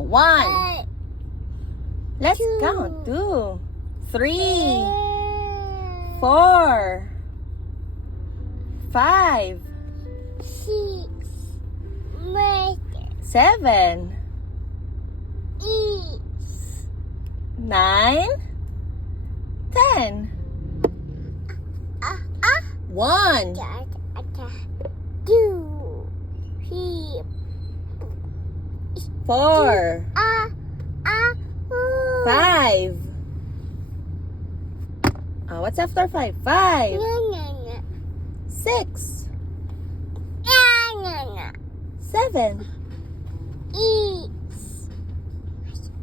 One. Let's count. 2, 3, 4, 5, 7, 9, 10. 1, 4, 5. What's after 5? 5, 6, 7,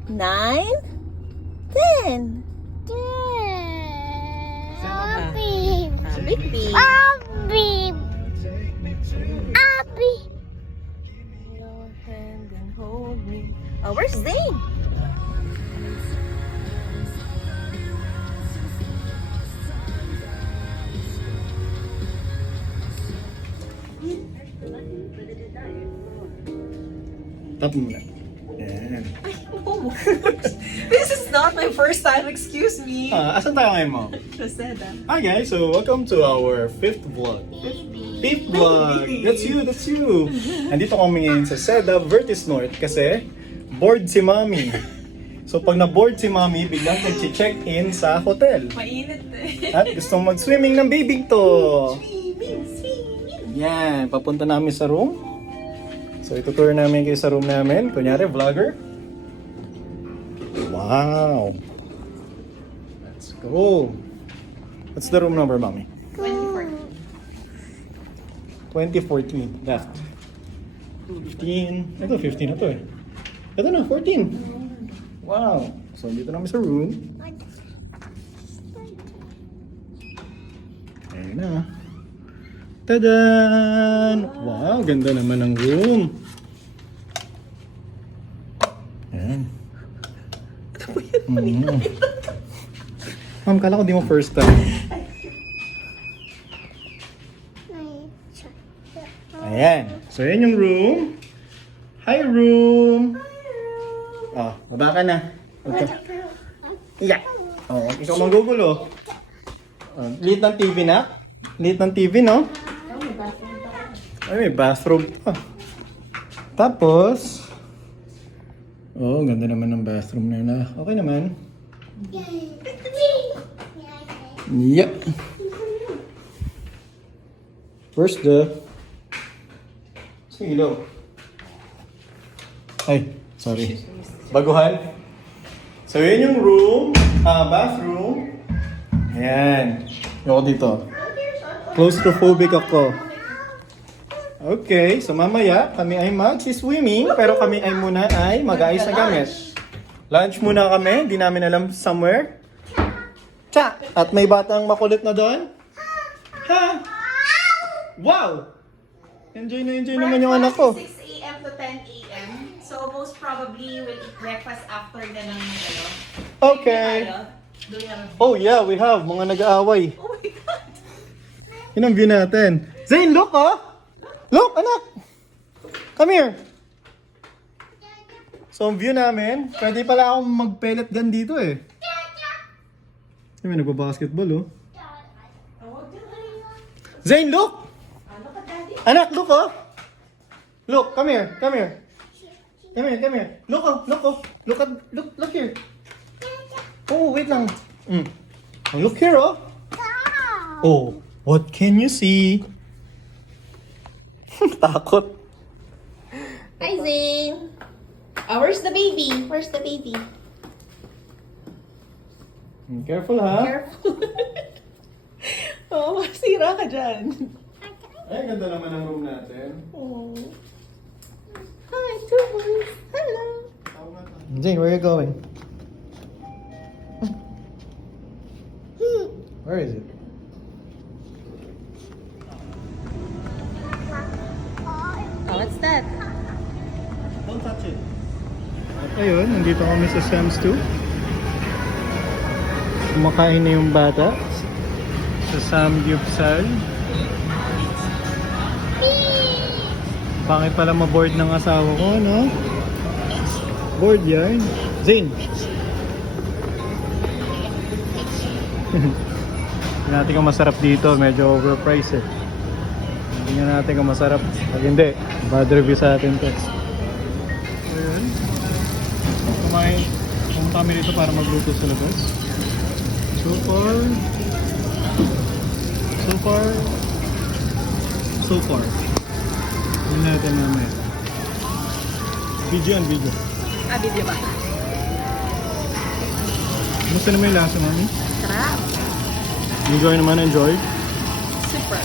9, 10. Big B. Your hand and hold me. Where's Zane? Tap mo muna. Yan. Oh, this is not my first time. Excuse me. Asan tayo ngayon mo? Rosetta. Hi guys, so welcome to our 5th vlog. 5th vlog! That's you, that's you! Andito kami ngayon sa Seda, Vertis North kasi bored si Mommy. So pag na-bored si Mommy, biglang nag-check-in sa hotel. Mainit eh. At gustong mag-swimming ng baby to. Swimming. Yan, papunta namin sa room. So itutour namin kayo sa room namin. Kunyari, vlogger. Wow! Let's go! What's the room number, Mommy? 2014. Left. 15. Ito, 15 na to eh. Ito na, 14. Wow! So dito namin sa room. Ayun na. Tadan! Wow, ganda naman ng room. Ayan. Ma'am, kala ko di mo first time. Ayan. So, yan yung room. Hi, room! Baba ka na. Okay. Yeah. Ikaw manggugulo. Liit ng TV na. Liit ng TV, no? Ay, may bathroom pa. Tapos, ganda naman ng bathroom nila. Okay naman. Yeah. Where's the... Sa ilaw. Ay, sorry. Baguhan. So, yun yung room. Bathroom. Ayan. Yung ako dito. Claustrophobic ako. Okay, so mamaya kami ay mag-swimming pero kami ay muna ay mag-aayos na gamit. Lunch muna kami, di namin alam somewhere. Cha! At may batang makulit na doon. Ha? Wow! Enjoy naman yung anak ko. 6 a.m. to 10 a.m. So most probably we'll eat breakfast after na ng Okay. Do you have Oh yeah, we have mga nag-aaway. Oh my God! Yun ang view natin. Zane, look oh! Look, anak! Come here! So, ang view namin, pwede pala akong mag-pellet gun dito eh. May nagpa-basketball oh. Zane, look! Anak, look oh! Look, come here, come here. Come here, come here. Look oh, look oh. Look here. Oh, wait lang. Look here oh. Oh, what can you see? Takot. Hi, Zane. Where's the baby? Where's the baby? Careful ha. Careful. Masira ka dyan. Ay, ganda naman ang room natin. Oh. Hi, Toobers. Hello. Zane, where are you going? Where is it? What's that? Don't touch it. At ayun, nandito kami sa Sam's 2. Kumakain na yung bata sa Samgyupsal. Bakit pala maboard ng asawa ko, no? Board yan. Zane. Tingnan natin kung masarap dito. Medyo overpriced eh. Tingnan natin kung masarap. Pag hindi, bad review sa atin to. Ayan. Pumunta kami dito para magluto sa labas. So far. Tingnan natin namin. Video. Video ba? Kumusta naman yung lasa, mami? Sarap. Enjoy? Super.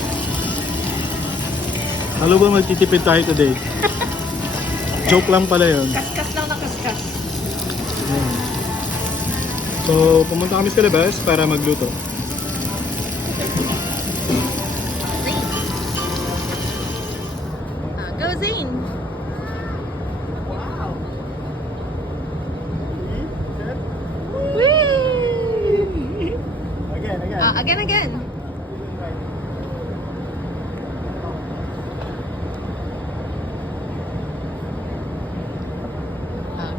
Halo ba magtitipid tayo today? Joke lang pala yun. Kaskas lang na kaskas. Ayan. So, pumunta kami sa labas para magluto. Go Zane. Wow. Whee! Again.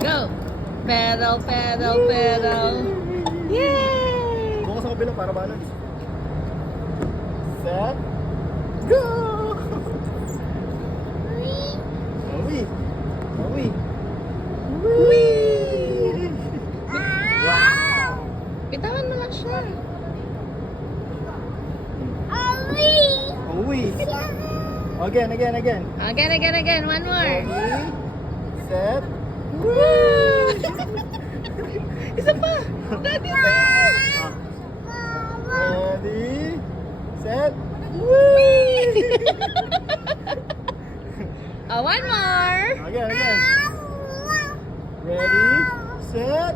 Go. Pedal. Yay! Buka sa kabila para balance. Set. Go! Awi. Whee! Wow! Bitawan mo lang siya. Awi. Again. Again. One more. Ready, set. Woo! Isa pa. Daddy, Ready, set. Whee! One more. Again. Ready, set.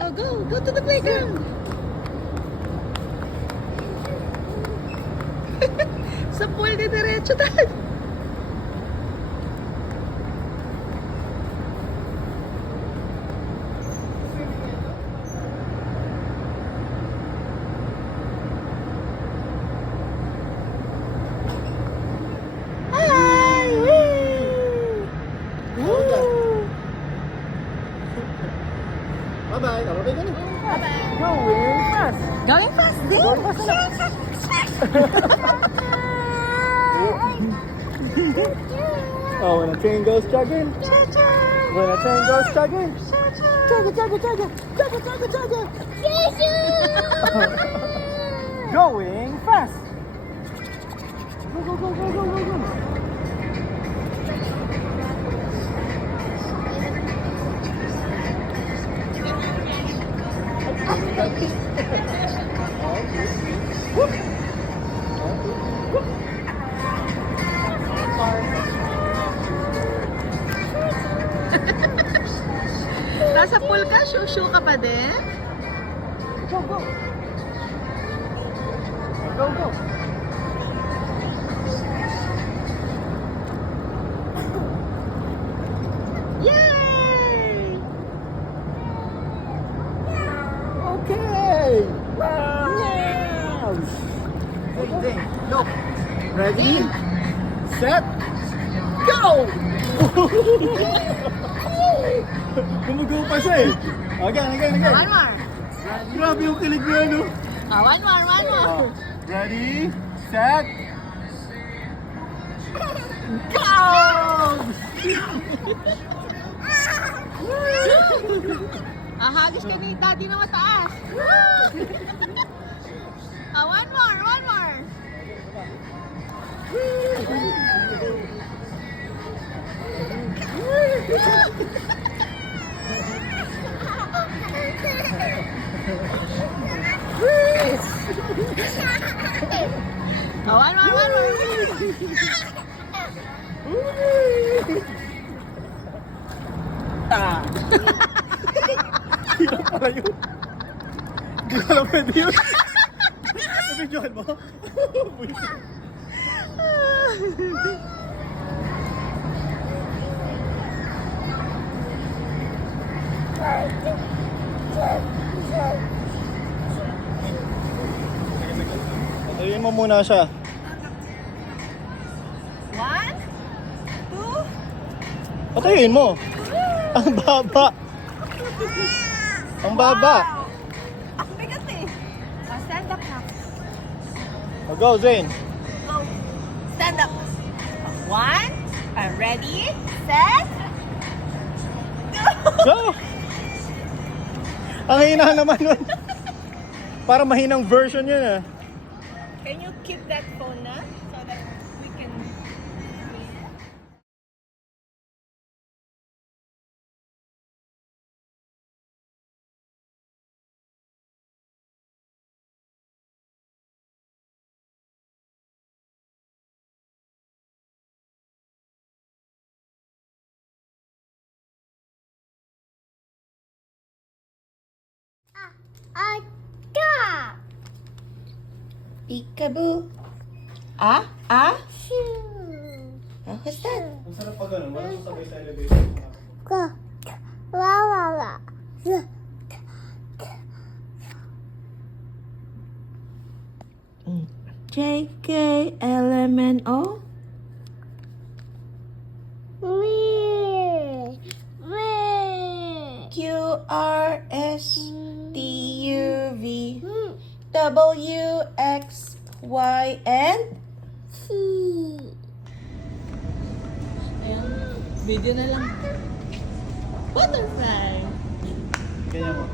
Oh, go to the playground. Sa pool di diretso tayo. Bye-bye. Bye-bye ka na. Bye-bye. Going fast. Going fast, Going fast na. Oh, when a train goes chugging. When a train goes chugging. Chugga. Going fast. Go. Nasa pool ka, shoo ka pa din? Go. Yay! Okay. Wow. Zing. Look. Ready, set, go! Gumugo pa siya eh. Again. One more. Grabe yung kilig niya, no? One more. Ready, set, go! Ahagis ka ni Daddy na mataas. One more. One more. Hirap pala yun. Hindi ko alam pwede yun. Nabidyohan mo? Patayin mo muna siya. 1, 2, Patayin mo. Ang baba. Ang baba. Ang bigat eh. Stand up na. Oh, go, Zane. Go. Stand up. One. Ready, set, Go! Ang hina naman nun. Parang mahinang version yun ah. Can you keep that phone na? So that we can... Peekaboo. Ah? What's that? Ang sarap pa ganun. Walang sasabay sa elevator. JKLMNO. QRSTUV WXYN. Ayan, video na lang. Butterfly. Kaya mo.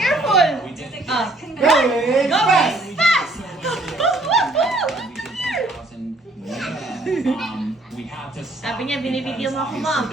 Careful! Go! Go! Fast! Sabi niya, binibideo mo ako, Mom.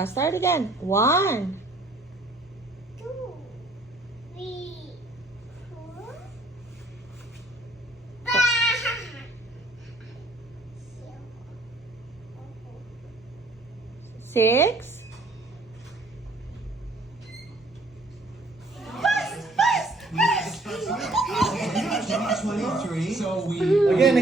Start again. 1. Six. Again,